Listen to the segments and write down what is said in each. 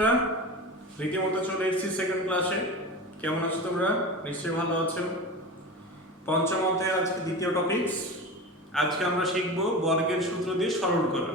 বন্ধুরা, রীতিমতো চলে এসেছি সেকেন্ড ক্লাসে। কেমন আছো তোমরা? নিশ্চয়ই ভালো আছো। পঞ্চম অধ্যায়ের আজকে দ্বিতীয় টপিকস। আজকে আমরা শিখব বর্গের সূত্র দিয়ে সরল করা।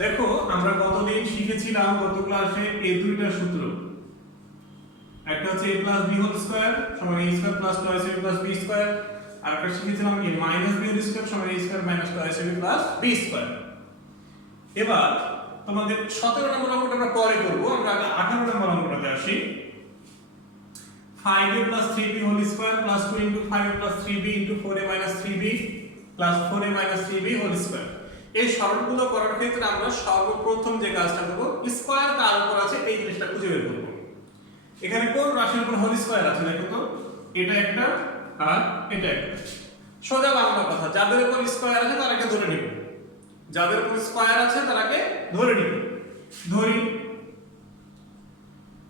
দেখো, আমরা গতদিন শিখেছিলাম গত ক্লাসে এই দুইটা সূত্র। একটা হচ্ছে a + b হোল স্কয়ার সমান a square plus 2ab plus b square, আর একটা শিখেছিলাম a - b হোল স্কয়ার সমান a square minus 2ab plus b square. এবার তোমাদের 17 নম্বর অঙ্কটা আমরা পরে করব, আমরা আগে 18 নম্বর অঙ্কটাতে আসি। 5a + 3b whole square plus 2 * 5a + 3b * 4a - 3b plus 4a - 3b whole square. এই সরলগুলো করার ক্ষেত্রে আমরা সর্বপ্রথম যে কাজটা করব, স্কয়ার কার উপর আছে এই জিনিসটা খুঁজে বের করব। এখানে কোন রাশির উপর হোল স্কয়ার আছে দেখো তো, এটা একটা আর এটা একটা। সোজা বাংলা কথা, যাদের উপর স্কয়ার আছে তারাকে ধরে নিব, যাদের উপর স্কয়ার আছে তারাকে ধরে নিব। ধরি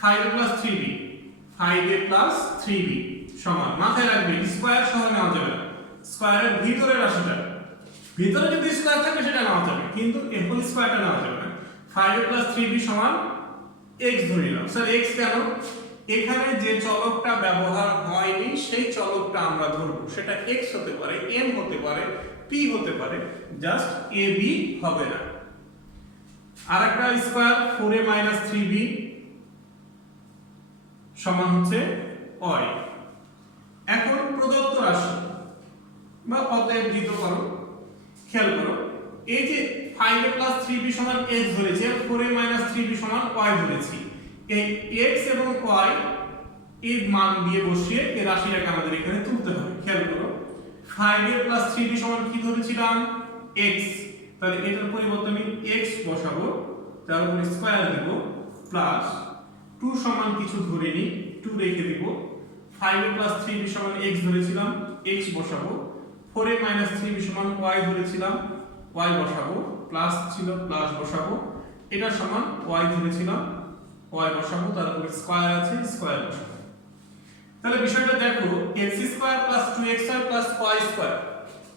5a + 3b, 5a + 3b সমান, মাথায় রাখবে স্কয়ার সহ নেওয়া যাবে না, স্কয়ারের ভিতরে রাশিটা, ভিতরে যদি স্কয়ার থাকে সেটা নেওয়া যাবে, কিন্তু এই হোল স্কয়ারটা নেওয়া যাবে না। 5a + 3b সমান x ধরে নিলাম। স্যার x কেন? এখানে যে চলকটা ব্যবহার হয়নি সেই চলকটা আমরা ধরব, সেটা x হতে পারে, m হতে পারে, p হতে পারে, জাস্ট ab হবে না। আরেকটা স্কয়ার 4a - 3b সমান হচ্ছে y। এখন প্রদত্ত রাশি বা অতএব দিতে পারো, খেয়াল করো, এই যে 5a + 3b সমান x ধরেছি, 4a - 3b সমান y ধরেছি। এই x এবং y এর মান দিয়ে বসিয়ে এই রাশিটাকে আমাদের এখানে তুলতে হবে। খেয়াল করো, 5a + 3b সমান কি ধরেছিলাম? x। তাহলে এটার পরিবর্তে আমি x বসাবো, তার উপরে স্কয়ার দেব, প্লাস 2 সমান কিছু ধরে নিই, 2 রেখে দেব। 5a + 3b সমান x ধরেছিলাম, x বসাবো। 4a - 3b সমান y ধরেছিলাম, y বসাবো, প্লাস ছিল প্লাস বসাবো। এটা সমান y ধরেছিলাম, y বসাবো, তার উপরে স্কয়ার আছে, স্কয়ার বসাবো। তাহলে বিষয়টা দেখো, x² + 2xy + y²,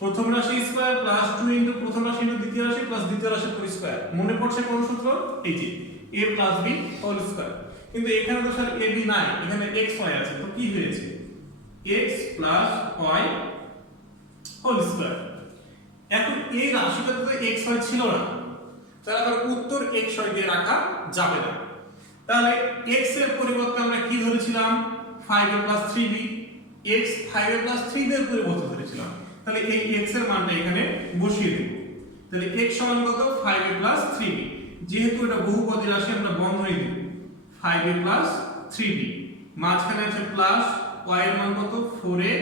প্রথম রাশি স্কয়ার প্লাস 2 ইনটু প্রথম রাশি ইনটু দ্বিতীয় রাশি প্লাস দ্বিতীয় রাশির উপর স্কয়ার। মনে পড়ছে কোন সূত্র? এই যে a + b হোল স্কয়ার। কিন্তু এখানে তো স্যার ab নাই, এখানে xy আছে, তো কি হয়েছে? x + y whole square. এখন এই রাশিটাতে তো xy ছিল না, তাহলে তার উত্তর xy দিয়ে রাখা যাবে না। তাহলে x এর পরিবর্তে আমরা কি ধরেছিলাম? 5a + 3b, x 5a + 3b এর পরিবর্তে ধরেছিলাম, তাহলে এই x এর মানটা এখানে বসিয়ে দেব। তাহলে x সমান কত? 5a + 3b। যেহেতু এটা বহুপদী রাশি, আমরা বন্ধনী দেব 5a + 3b, মাঝখানে আছে প্লাস, y এর মান কত? 4a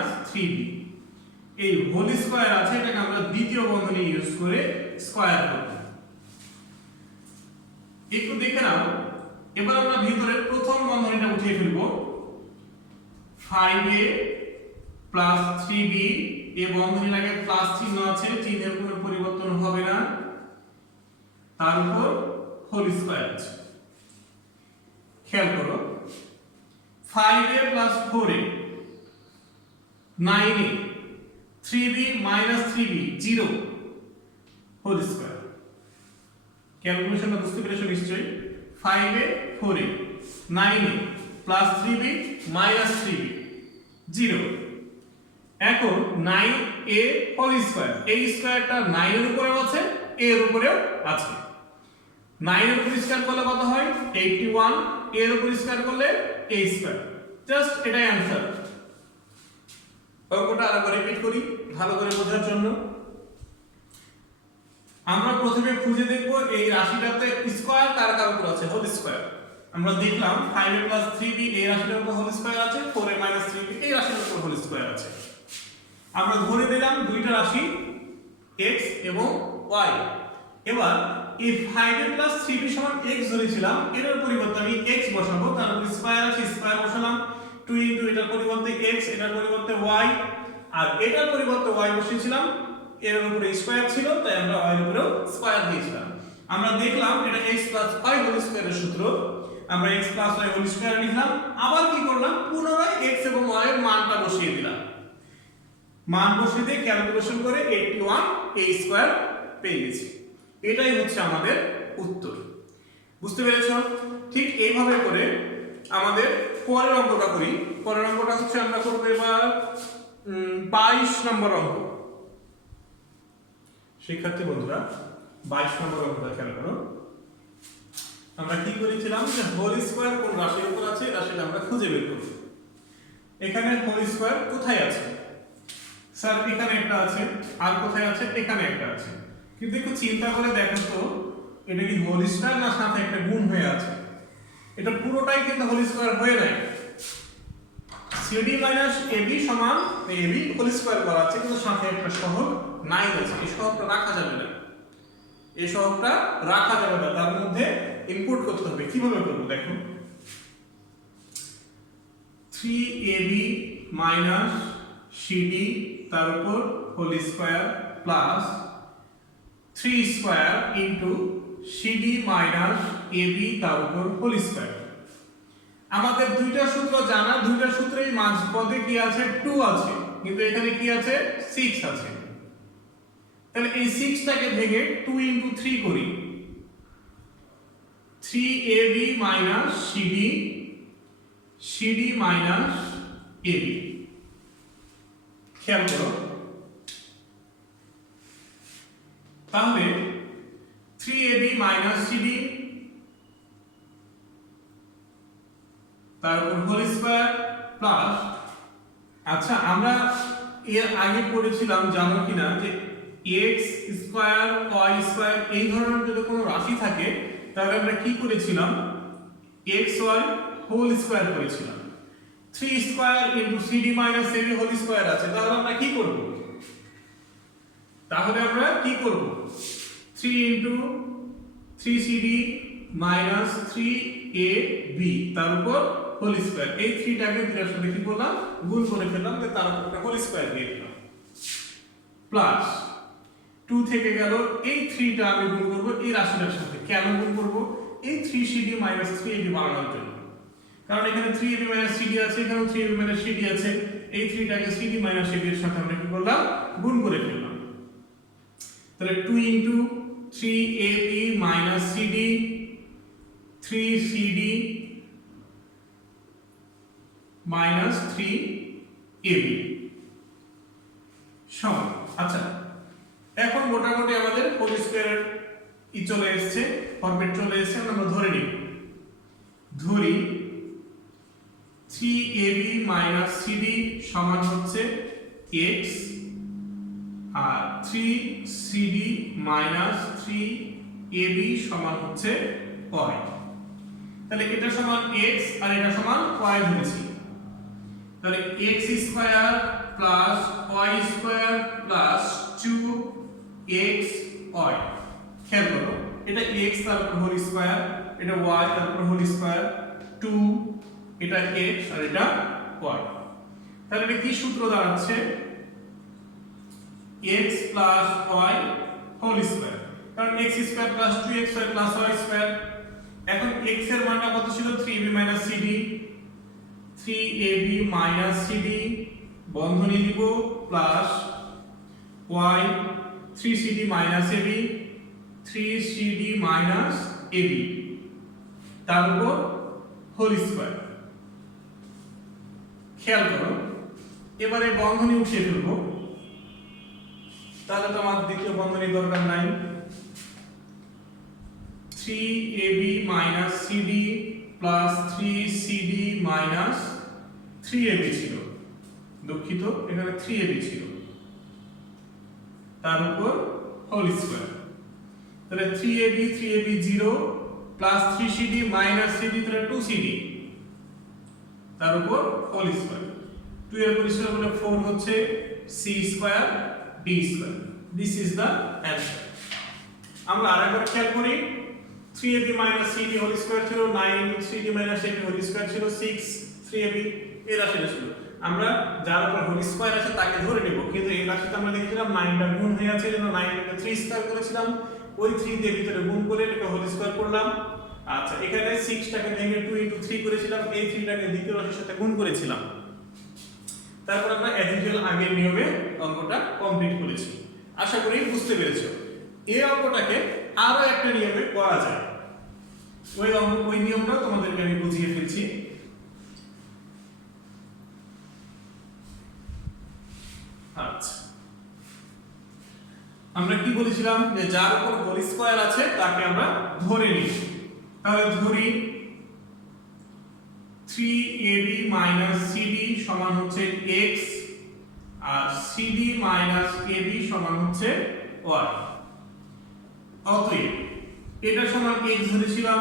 - 3b। এই হোল স্কয়ার আছে, এটাকে আমরা দ্বিতীয় বন্ধনী ইউজ করে স্কয়ার করব। একটু দেখে নাও, এবার আমরা ভিতরে প্রথম বন্ধনীটা উঠিয়ে ফেলব। 5a + 3b, এই বন্ধনীর আগে প্লাস চিহ্ন আছে, চিহ্নের কোনো পরিবর্তন হবে না, তার উপর হোল স্কয়ার আছে। খেয়াল করো, 5a + 4a 9a, 3b - 3b 0 whole square. ক্যালকুলেশনটা বুঝতে পেরেছো নিশ্চয়ই? 5a 4a 9a plus 3b minus 3b 0। এখন 9a হোল স্কয়ার, এই স্কয়ারটা 9 এর উপরেও আছে, a এর উপরেও আছে। 9 এর উপর স্কয়ার করলে কত হয়? 81, a এর উপর স্কয়ার করলে a স্কয়ার। জাস্ট এটাই आंसर। অঙ্কটা আরেকবার রিপিট করি ভালো করে বোঝার জন্য। আমরা প্রথমে খুঁজে দেখব এই রাশিটাতে স্কয়ার কার কার উপর আছে? Whole square. আমরা দেখলাম 5a + 3b এই রাশিটার উপর হোল স্কয়ার আছে, 4a - 3b এই রাশির উপর হোল স্কয়ার আছে। আমরা ধরে দিলাম দুইটা রাশি x এবং y। এবার এই 5a + 3b সমান x ধরেছিলাম, এর পরিবর্তে আমি x বসাবো, তার উপর স্কয়ার আছে, স্কয়ার বসালাম। 2 ইনটু এটার পরিবর্তে x, এটার পরিবর্তে y, আর এটার পরিবর্তে y বসিয়েছিলাম, এর উপরে স্কয়ার ছিল তাই আমরা y এর উপরেও স্কয়ার দিয়েছিলাম। আমরা দেখলাম এটা x + y হোল স্কয়ারের সূত্র, আমরা x + y হোল স্কয়ার লিখলাম। আবার কি করলাম? পুনরায় x এবং y এর মানটা বসিয়ে দিলাম। মান বসিয়ে দিয়ে ক্যালকুলেশন করে 81a² পেয়ে গেছি। এটাই হচ্ছে আমাদের উত্তর। বুঝতে পেরেছো? ঠিক এইভাবে করে আমাদের পরের অঙ্কটা করি। পরের অঙ্কটা হচ্ছে আমরা করবো এবার 22 নম্বর অঙ্ক। শিক্ষার্থী বন্ধুরা 22 নম্বর অঙ্কটা খেয়াল করো। আমরা কি করেছিলাম যে হোল স্কয়ার কোন রাশির উপর আছে রাশিটা আমরা খুঁজে বের করব। এখানে হোল স্কয়ার কোথায় আছে? স্যার এখানে একটা আছে, আর কোথায় আছে? এখানে একটা আছে। কিন্তু একটু চিন্তা করে দেখো তো এটা কি হোল স্কয়ার না সাথে একটা গুণ হয়ে আছে? এটা পুরোটাই কিন্তু হোল স্কয়ার হয়ে নাই। CD - AB সমান AB হোল স্কয়ার করা আছে কিন্তু সাথে একটা সহগ 9 আছে। এই সহগটা রাখা যাবে না। এই সহগটা রাখা যাবে না, তার মধ্যে ইনপুট করতে হবে। কিভাবে করব দেখো। 3AB - CD তার উপর whole square plus 3 square into CD - AB তার উপর হোল স্কয়ার। আমাদের দুইটা সূত্র জানা, দুইটা সূত্রেই মাঝপদে কি আছে? 2 আছে, কিন্তু এখানে কি আছে? 6 আছে। তাহলে এই 6 টাকে ভেঙে 2 ইনটু 3 করি। 3AB - CD CD - AB। খেয়াল করো তাহলে 3AB - CD তার উপর হোল স্কয়ার প্লাস, আচ্ছা আমরা এর আগে পড়েছিলাম জানো কিনা যে x স্কয়ার y স্কয়ার এই ধরনের যদি কোনো রাশি থাকে তাহলে আমরা কি করেছিলাম? xy হোল স্কয়ার করেছিলাম। 3 square into CD - AB whole square আছে, তাহলে আমরা কি করব? 3 ইনটু 3CD - 3AB তার উপর হোল স্কয়ার। এই 3 টাকে 3 এর সাথে কি করলাম? গুণ করে ফেললাম, তার উপর একটা হোল স্কয়ার দিয়ে দিলাম। প্লাস 2 থেকে গেল, এই 3 টা আমি গুণ করব এই রাশিটার সাথে। কেন গুণ করব? এই 3CD - 3AB বানানোর জন্য। কারণ এখানে 3AB - CD আছে, এখানেও 3AB - CD আছে। এই 3 টাকে CD - AB এর সাথে আমরা কি করলাম? গুণ করে ফেললাম। তাহলে 2 into 3AB - CD 3CD - 3AB সমান। আচ্ছা এখন মোটামুটি আমাদের হোল স্কয়ার চলে এসেছে, ফরম্যাট চলে এসেছে। আমরা ধরে নিই, ধরি 3AB - CD সমান হচ্ছে x আর 3CD - 3AB সমান হচ্ছে y। তাহলে এটা সমান x আর এটা সমান y ধরেছি। তাহলে x square plus y square plus 2xy। খেয়াল করো এটা x তার উপর হোল স্কয়ার, এটা y তার উপর হোল স্কয়ার, 2 এটা x আর এটা y। তাহলে এটা কি সূত্র দাঁড়াচ্ছে? x plus y whole square, কারণ x square plus 2xy plus y square. এখন x এর মানটা কত ছিল? 3ab - CD 3ab - CD বন্ধনী দিব plus y 3cd - ab 3cd - ab তার উপর হোল স্কয়ার। খেয়াল করো এবারে বন্ধনী উঠিয়ে ফেলব, তাহলে তো আমার দ্বিতীয় বন্ধনীর দরকার নাই। 3ab - CD plus 3cd - 3ab ছিল, দুঃখিত এখানে 3ab ছিল, তার উপর হোল স্কয়ার। তাহলে 3ab 0 প্লাস 3cd - cd তাহলে 2cd তার উপর হোল স্কয়ার। 2 এর পরিসর হলো 4 হচ্ছে c square d square. This is the answer. আমরা আরেকবার খেয়াল করি, 3ab - cd হোল স্কয়ার ছিল 9 * 3d - ab হোল স্কয়ার ছিল 6 3ab এই রাশিটা ছিল। আমরা যার উপর হোল স্কয়ার আছে তাকে ধরে নেব, কিন্তু এই রাশিতে আমরা দেখেছিলাম 9 টা গুণ হয়ে আছে, এজন্য 9 কে 3 স্কয়ার করেছিলাম, ওই 3 দিয়ে ভিতরে গুণ করে এটাকে হোল স্কয়ার করলাম। আচ্ছা এখানে 6 টাকে ভেঙে 2 * 3 করেছিলাম, এই 3 টাকে দ্বিতীয় রাশির সাথে গুণ করেছিলাম। তারপর আমরা অ্যাজ ইউজুয়াল আগের নিয়মে অঙ্কটা কমপ্লিট করেছি। আশা করি বুঝতে পেরেছো। এই অঙ্কটাকে আরো একটা নিয়মে করা যায়, ওই নিয়মটা তোমাদেরকে আমি বুঝিয়ে ফেলছি। আচ্ছা, আমরা কি বলেছিলাম যে যার উপর হোল স্কয়ার আছে তাকে আমরা ধরে নিই। তাহলে ধরি 3ab cd সমান হচ্ছে x আর cd ab সমান হচ্ছে y। অতএব এটা সমান x ধরেছিলাম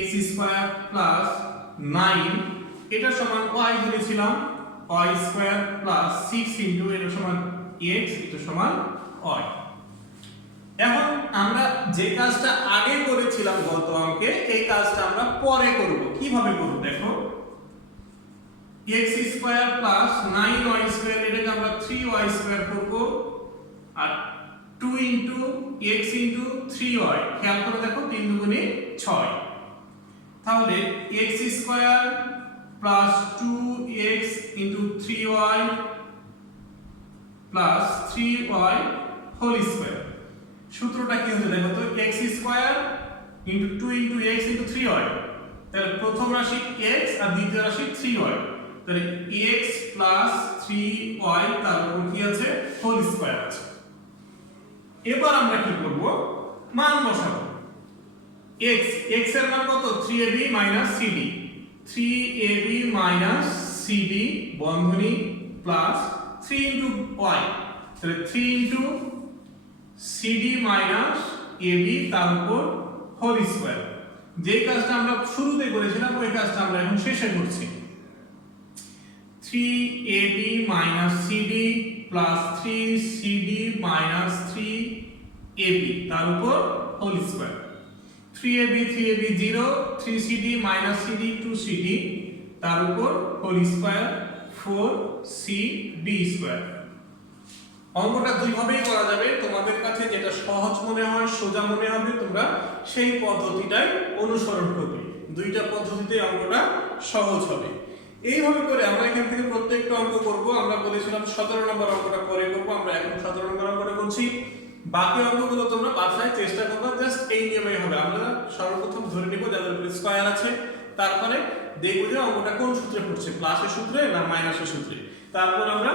x স্কয়ার প্লাস 9, এটা সমান y ধরেছিলাম y স্কয়ার প্লাস 6 ইনটু এটা সমান x, এটা সমান y। এখন আমরা যে কাজটা আগে করেছিলাম গত অঙ্কে, এই কাজটা আমরা পরে করব। কিভাবে করব দেখো, x square plus 9y square এটাকে আমরা 3y স্কয়ার করব আর 2 ইনটু x ইনটু 3y, খেয়াল করে দেখো 3 দুগুণে 6। তাহলে x square plus 2x into 3y plus 3y whole square. সূত্রটা কি হচ্ছে দেখো তো, x square into 2 into x into 3y, তাহলে প্রথম রাশি x আর দ্বিতীয় রাশি 3y, তাহলে x প্লাস 3y তার উপর কি আছে হোল স্কয়ার আছে। এবার আমরা কি করব, মান বসাবো। x এর মান কত, 3ab cd, 3ab cd বন্ধনী প্লাস 3 ইনটু y, তাহলে 3 ইনটু cd ab তার উপর হোল স্কয়ার। যে কাজটা আমরা শুরুতে করেছিলাম ওই কাজটা আমরা এখন শেষে করছি। 3ab cd plus 3cd 3ab তার উপর whole square. 3ab 0, 3cd cd 2cd তার উপর হোল স্কয়ার 4cd স্কয়ার। অঙ্কটা দুই ভাবেই করা যাবে, তোমাদের কাছে যেটা সহজ মনে হয়, সোজা মনে হবে, তোমরা সেই পদ্ধতিটাই অনুসরণ করবে। দুইটা পদ্ধতিতে অঙ্কটা সহজ হবে। এইভাবে করে আমরা এখান থেকে প্রত্যেকটা অঙ্ক করব। আমরা বলেছিলাম 17 নম্বর অঙ্কটা পরে করব, আমরা এখন 17 নম্বর অঙ্কটা করছি। বাকি অঙ্কগুলো তোমরা বাসায় চেষ্টা করবে, জাস্ট এই নিয়মেই হবে। আমরা সর্বপ্রথম ধরে নিব যাদের উপর স্কয়ার আছে, তারপরে দেখব যে অঙ্কটা কোন সূত্রে পড়ছে, প্লাসের সূত্রে না মাইনাসের সূত্রে। তারপর আমরা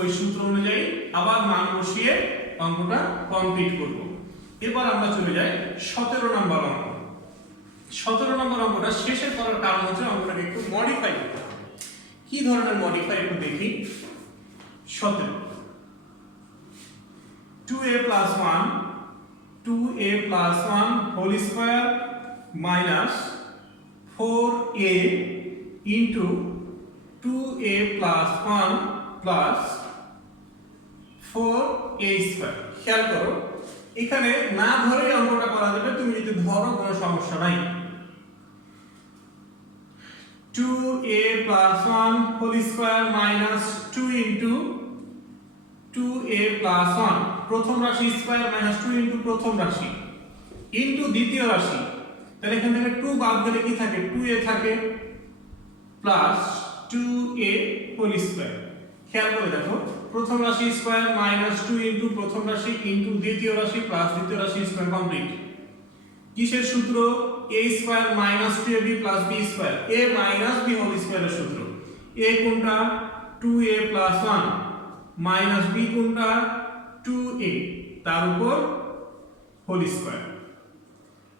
ওই সূত্র অনুযায়ী আবার মান বসিয়ে অঙ্কটা কমপ্লিট করব। এবার আমরা চলে যাই 17 নম্বর অঙ্ক। 17 নম্বর অঙ্কটা শেষে করার কারণ হচ্ছে অঙ্কটাকে একটু মডিফাই করতে হবে। কি ধরনের মডিফাই একটু দেখি। 17 2a plus 1 2a plus 1 whole square minus 4a into 2a plus 1 plus 4a square. খেয়াল করো, এখানে না ধরে অঙ্কটা করা যাবে, তুমি যদি ধরো কোনো সমস্যা নাই। 2a plus 1 whole square minus 2 into 2a plus 1 প্রথম রাশি স্কয়ার মাইনাস 2 ইনটু প্রথম রাশি ইনটু দ্বিতীয় রাশি। তাহলে এখান থেকে 2 বাদ দিলে কি থাকে, 2a থাকে প্লাস 2a হোল স্কয়ার। খেয়াল করে দেখো, প্রথম রাশি স্কয়ার মাইনাস 2 ইনটু প্রথম রাশি ইনটু দ্বিতীয় রাশি প্লাস দ্বিতীয় রাশি স্কয়ার কমপ্লিট। কিসের সূত্র, a square minus 2ab plus b square, a minus b whole স্কয়ারের সূত্র। a কোনটা, 2a প্লাস 1 মাইনাস b কোনটা, 2a তার উপর হোল স্কয়ার।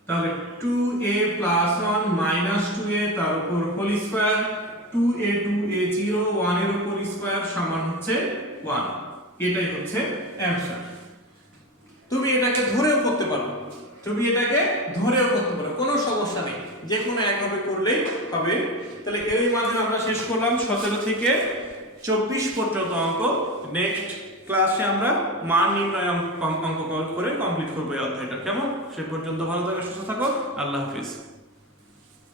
তাহলে 2a প্লাস 1 মাইনাস 2a তার উপর হোল স্কয়ার, 2a 0 1 এর উপর স্কয়ার সমান হচ্ছে 1। এটাই হচ্ছে অ্যানসার। তুমি এটাকে ধরেও করতে পারো, কোনো সমস্যা নেই, যে কোনো একভাবে করলেই হবে। তাহলে এরই মাধ্যমে আমরা শেষ করলাম 17 থেকে 24 পর্যন্ত অঙ্ক। নেক্সট ক্লাসে আমরা মান নির্ণয় অঙ্ক করে কমপ্লিট করবো এই অধ্যায়টা। কেমন? সে পর্যন্ত ভালো থাকো, সুস্থ থাকো, আল্লাহ হাফিজ।